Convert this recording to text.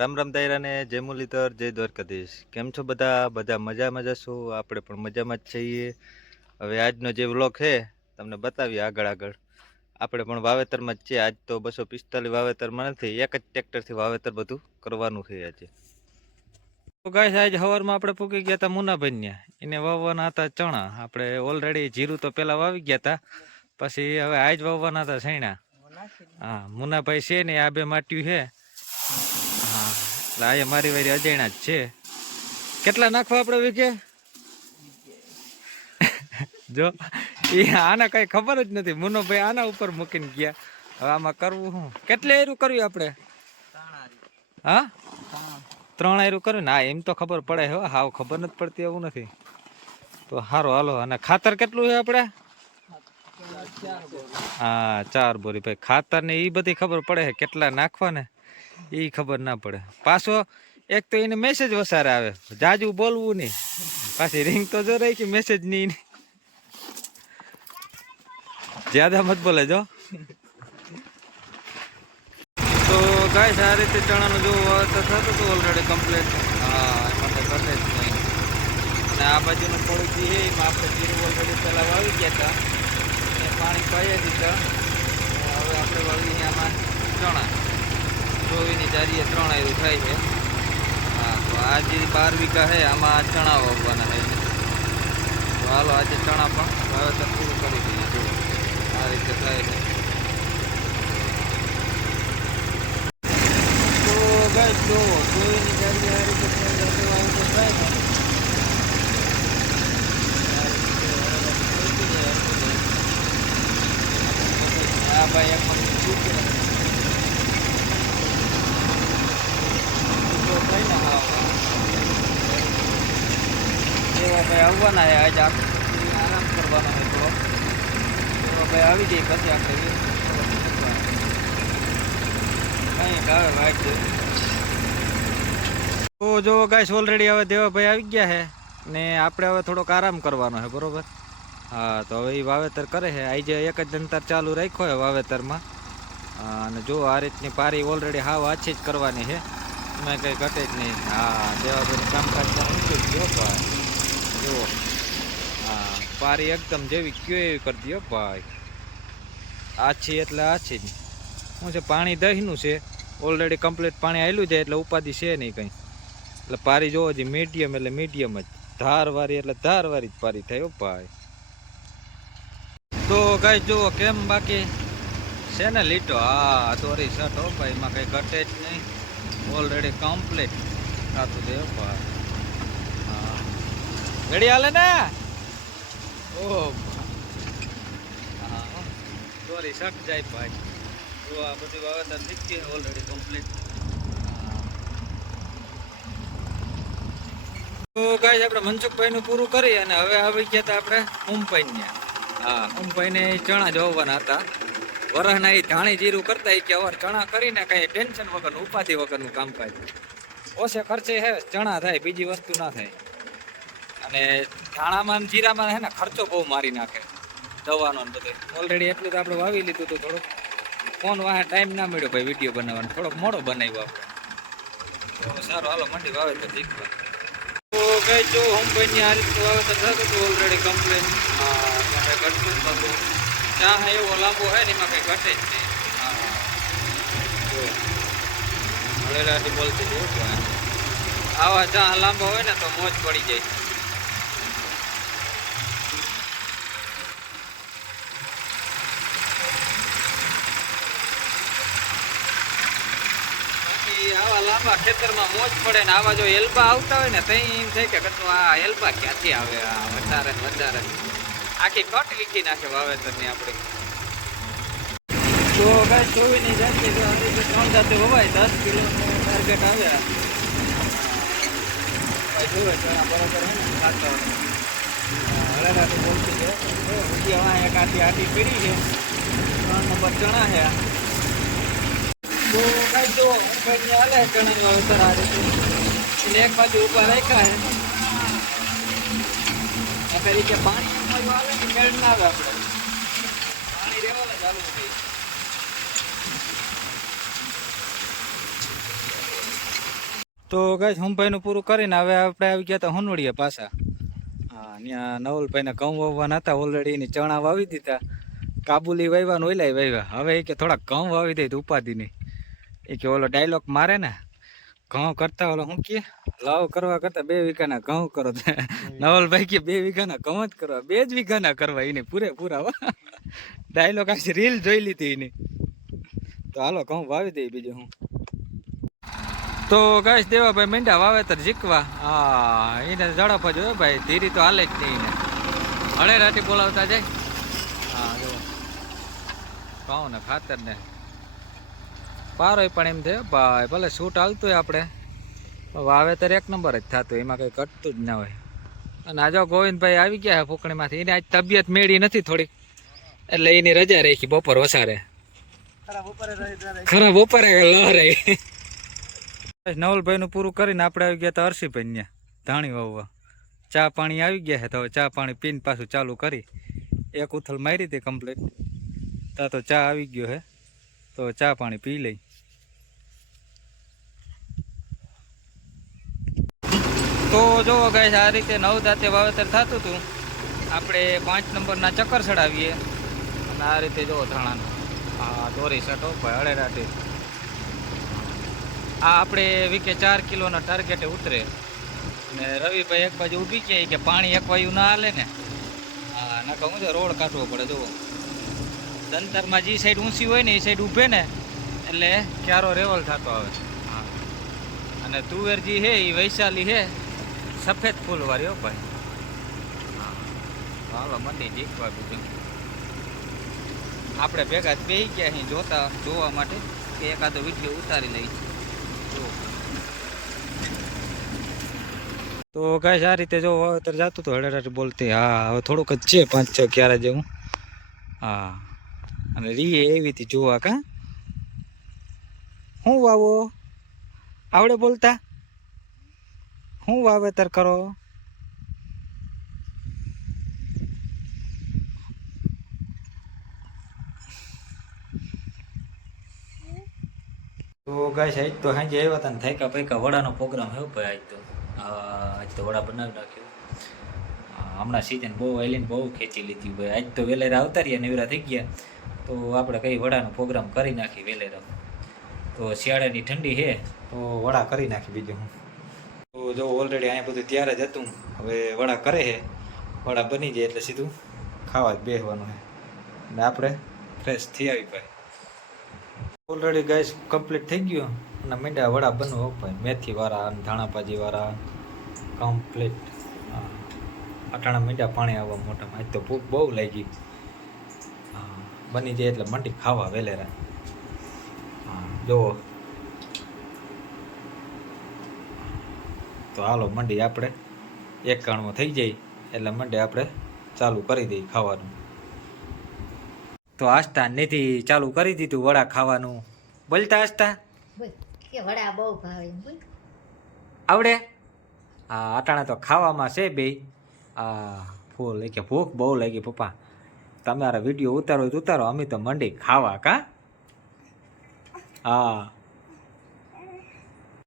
રામ રામ દાયરા ને જય મુરલીધર જય દ્વારકાધીશ. કેમ છો બધા? બધા મજામાં જશો? આપણે પણ મજામાં જ છીએ. હવે આજનો જે વ્લોગ છે તમને બતાવીએ આગળ આગળ. આપણે પણ વાવેતરમાં જ છીએ. આજ તો 245 વાવેતરમાં નથી, એક જ ટ્રેક્ટરથી વાવેતર બધું કરવાનું છે આજે. તો ગાઈસ આજ સવારમાં આપણે પૂકી ગયા હતા મુનાભાઈને, એને વાવવાના હતા ચણા. આપણે ઓલરેડી જીરું તો પેલા વાવી ગયા હતા, પછી હવે આજ વાવવાના હતા સૈણા. હા, મુનાભાઈ છે ને આ બે માટ્યું છે. હા, એટલે આ મારી વારી અજાણ્યા જ છે. કેટલા નાખવા આપણે વીઘે? જો એ આના કઈ ખબર જ નથી. મુન્નોભાઈ આના ઉપર મૂકીને ગયા. હવે આમાં કરવું શું? કેટલે એરું કર્યું આપણે? હા, 3 એરું કર્યું ને. હા, એમ તો ખબર પડે હો, હાવ ખબર નથી પડતી એવું નથી. તો સારું હાલો. અને ખાતર કેટલું છે આપણે? હા, 4 બોરી. ભાઈ ખાતર ને એ બધી ખબર પડે છે, કેટલા નાખવા ને એ ખબર ના પડે. પાછો એક તો એને મેસેજ વસારે આવે, જાજુ બોલવું નહીં. પાછી રિંગ તો જો રહી કે મેસેજ નહીં, જ્યાદા મત બોલે જો. તો ગાઈસ આ રીતે ચણાનું જો વાવેતર થતું હતું ઓલરેડી કમ્પ્લીટ. હા, એમાં તો ઘટે જ નહીં. અને આ બાજુનું થોડુંક છે એમાં આપણે જીરું ઓલરેડી પહેલાં વાવી ગયા હતા, અને પાણી પાઈ દીધા. હવે આપણે વાવીએ આમાં ચણા. ચોવીની જારીએ 3 એરું થાય છે. હા, તો આ જે 12 વીઘા છે આમાં ચણા વાવવાના છે. તો હાલો આજે ચણા પણ વાવેતર પૂરું કરી દઈએ. જો આ રીતે થાય છે. તો ગાઈસ જો ચોવીની જારીએ આ રીતે વાવેતર થાય ને. આ ભાઈ એક ભાઈ આવવાના છે આજે. આરામ કરવાનો છે થોડો. એવા ભાઈ આવી જાય પછી આપણે કંઈક આવે વાઈટ. તો જો ગાઈસ ઓલરેડી હવે દેવાભાઈ આવી ગયા છે ને આપણે હવે થોડોક આરામ કરવાનો છે, બરોબર. હા, તો હવે એ વાવેતર કરે છે. આજે એક જ અંતર ચાલુ રાખ્યો છે વાવેતરમાં. અને જો આ રીતની પારી ઓલરેડી હાવ આછી જ કરવાની છે, એમાં કંઈ ઘટે જ નહીં. હા, દેવાભાઈનું કામકાજ ઊંચું જ ગયો ભાઈ. જુઓ, હા, પારી એકદમ જેવી કયો એવી કરી દો ભાઈ. આછી એટલે આછી જ. શું છે, પાણી દહીંનું છે ઓલરેડી કમ્પ્લીટ. પાણી આવેલું જાય એટલે ઉપાધિ છે નહીં કંઈ. એટલે પારી જોવો છે મીડિયમ, એટલે મીડિયમ જ. ધારવારી એટલે ધારવારી જ પારી થાય ભાઈ. તો ગાઈસ જુઓ કેમ બાકી છે ને લીટો. હા, દોરી શર્ટ હો ભાઈ, એમાં કંઈ ઘટે જ નહીં. ઓલરેડી કમ્પ્લીટ થતું છે ભાઈ. હા, રેડી હાલે ને. ઓહો, હા, દોરી શર્ટ જાય ભાઈ. જો આ બધી વાવેતર થઈ ગઈ ઓલરેડી કમ્પ્લીટ. તો ગાઈસ આપણે મનસુખભાઈનું પૂરું કરી અને હવે આવી ગયા હતા આપણે ઉમભાઈને. હા, ઉમભાઈને ચણા જોવાના હતા. વરહના એ ધાણી જીરું કરતા કે અવાર ચણા કરીને કઈ ટેન્શન વગરનું, ઉપાધિ વગરનું કામકાજ. ઓછે ખર્ચે હે ચણા થાય, બીજી વસ્તુ ના થાય. અને ધાણામાં જીરામાં હે ને ખર્ચો બહુ મારી નાખે દવાનો ને બધે. ઓલરેડી એટલું તો આપણે વાવી લીધું હતું. થોડુંક ફોન વાહે ટાઈમ ના મળ્યો ભાઈ વિડીયો બનાવવાનો, થોડોક મોડો બનાવ્યો આપણે. તો સારું હાલો મંડી વાવેતર શીખવા. તો કઈ જો ઉમભાઈની આ રીતનું વાવેતર થતું હતું ઓલરેડી કમ્પ્લીટ. હા, કંઈ ઘટતું જ નતું. ચા એવો લાંબો હોય ને એમાં કંઈ ઘટે જ નહીં. હા, જો હળેલાથી બોલતી હતું. આવા ચા લાંબા હોય ને તો મોજ પડી જાય. આવા લાંબા ખેતરમાં મોજ પડે ને. આવા જો એલ્બા આવતા હોય ને તઈ એમ થાય કે આ એલ્બા ક્યાંથી આવે. આ વધારે ને વધારે આખી કટ વીખી નાખે વાવેતરની આપણી. તો ગાઈસ 24ની જાતે 3 જાતે વવાય. 10 કિલોનું ટાર્ગેટ આવ્યા. જોવે ચણા બરોબર હે ને ખાતર હળેલાથી બોલતી છે. બીજી એક આટી પીડી છે. 3 નંબર ચણા છે. તો કાંઈ જો ઉમભાઈને હાલે ચણાનું વાવેતર આ રીતે. એટલે એક બાજુ ઊભા રાખ્યા છે. આ રીતે પાણી એક બાજુ આવે ને ખેડ ના આવે. આપણે પાણી રહેવાને ચાલુ થઈ. તો ગાઈસ હુંભાઈનું પૂરું કરીને હવે આપણે આવી ગયા હતા હુનવડીએ પાછા. હા, ત્યાં નવલભાઈને ઘઉં વાવવાના હતા ઓલરેડી, એની ચણા વાવી દીધા, કાબુલી વાવ્યા ને ઓલાય વાવ્યા. હવે એ કે થોડાક ઘઉં વાવી દે ઉપાધિ નહીં. એ કે ઓલો ડાયલોગ મારે ને, ઘઉં કરતા ઓલો શું કે લાવ કરવા કરતા 2 વીઘાના ઘઉં કરો. નવલભાઈ કે 2 વીઘાના ઘઉં જ કરવા, 2 જ વીઘાના કરવા એને પૂરેપૂરા. ડાયલોગ આખી રીલ જોઈ લીધી એની. તો હાલો ઘઉં વાવી દઈએ બીજું હું. તો ગાઈસ દેવાભાઈ મીંડા વાવેતર જીકવા. હા, એને ઝડપ જ હોય ભાઈ, ધીરી તો હાલે જ નહીં એને. હળે રાટી બોલાવતા જાય. હા જો ઘઉં ને ખાતર ને પારોય પણ એમ થયો ભાઈ, ભલે શૂટ હાલતું હોય આપણે, વાવેતર 1 નંબર જ થતું, એમાં કંઈ ઘટતું જ ના હોય. અને આ જો ગોવિંદભાઈ આવી ગયા ફૂકણીમાંથી, એને આજ તબિયત મેળી નથી થોડીક, એટલે એની રજા રાખી બપોર વસારે. ખરા બપોરે લહરાઈ. નવલભાઈનું પૂરું કરીને આપણે આવી ગયા હતા અરસીભાઈ ત્યાં ધાણી વાવવા. ચા પાણી આવી ગયા છે, તો હવે ચા પાણી પીને પાછું ચાલુ કરી. એક ઉથલ મારી હતી કમ્પ્લીટ, ત્યાં તો ચા આવી ગયો હે, તો ચા પાણી પી લઈ. તો જો ગાઈસ આ રીતે નવદાતે વાવેતર થતું હતું. આપણે 5 નંબરના ચક્કર ચડાવીએ અને આ રીતે જો ધાણાનો આ દોરી સટો ભાઈ હળેરાટી. આ આપણે વીકે 4 કિલોના ટાર્ગેટે ઉતરે. ને રવિભાઈ એક બાજુ ઊભી કે પાણી એક વાયુ ના હાલે ને. હા, નકા હું રોડ કાઢવો પડે. જુઓ દંતરમાં જે સાઈડ ઊંચી હોય ને એ સાઈડ ઊભે ને એટલે ક્યારો રેવલ થતો આવે. હા, અને તુવેર જે છે એ વૈશાલી છે, સફેદ ફૂલવાળી હો ભાઈ. હા, હાલો મંડી જીકવા બીજું. આપણે ભેગા જ બેસી ગયા અહીં જોવા માટે કે એકાદો વિડીયો ઉતારી લઈ. તો ગાઈસ આ રીતે જો વાવેતર જતું હતું હળેરાટી બોલતી. હા, હવે થોડુંક જ છે 5-6 ક્યારે જેવું. હા, અને રીએ એવી હતી જોવા. કા હું વાવો આવડે બોલતા, હું વાવેતર કરો. તો ગાઈસ આજ તો સાંજે આવ્યા હતા ને થાયકા પૈકા વડાનો પ્રોગ્રામ હે ભાઈ આજ તો. આજ તો વડા બનાવી નાખ્યો. હમણાં સિઝન બહુ આવીને બહુ ખેંચી લીધી ભાઈ. આજ તો વેલેરા આવતા રહ્યા નેવરા થઈ ગયા, તો આપણે કઈ વડાનો પ્રોગ્રામ કરી નાખી વેલેરા. તો શિયાળાની ઠંડી છે તો વડા કરી નાખી બીજું હું. તો જો ઓલરેડી અહીંયા બધું તૈયાર જ હતું, હવે વડા કરે છે. વડા બની જાય એટલે સીધું ખાવા જ બેસવાનું છે. અને આપણે ફ્રેશ થઈ આવી ભાઈ. ઓલરેડી ગાઈસ કમ્પ્લીટ થઈ ગયું અને મીંડા વડા બનવા ભાઈ. મેથી વાળા અને ધાણાભાજી વાળા કમ્પ્લીટ. અટાણા મીંડા પાણી આવવા મોટામાં. આજ તો ભૂખ બહુ લાગી. હા, બની જાય એટલે મંડી ખાવા વેલેરા. હા જુઓ, તો હાલો મંડી આપણે 1 કાણમાં થઈ જાય એટલે મંડી આપણે ચાલુ કરી દઈએ ખાવાનું. તો આસ્તા નિધિ ચાલુ કરી દીધું વડા ખાવાનું. બોલતા આસ્તા કે વડા બહુ ભાવે આવડે. હા, અટાણા તો ખાવામાં છે બે. ફૂલ કે ભૂખ બહુ લાગી પપ્પા. તમારા વિડીયો ઉતારો તો ઉતારો, અમે તો મંડી ખાવા. કા હા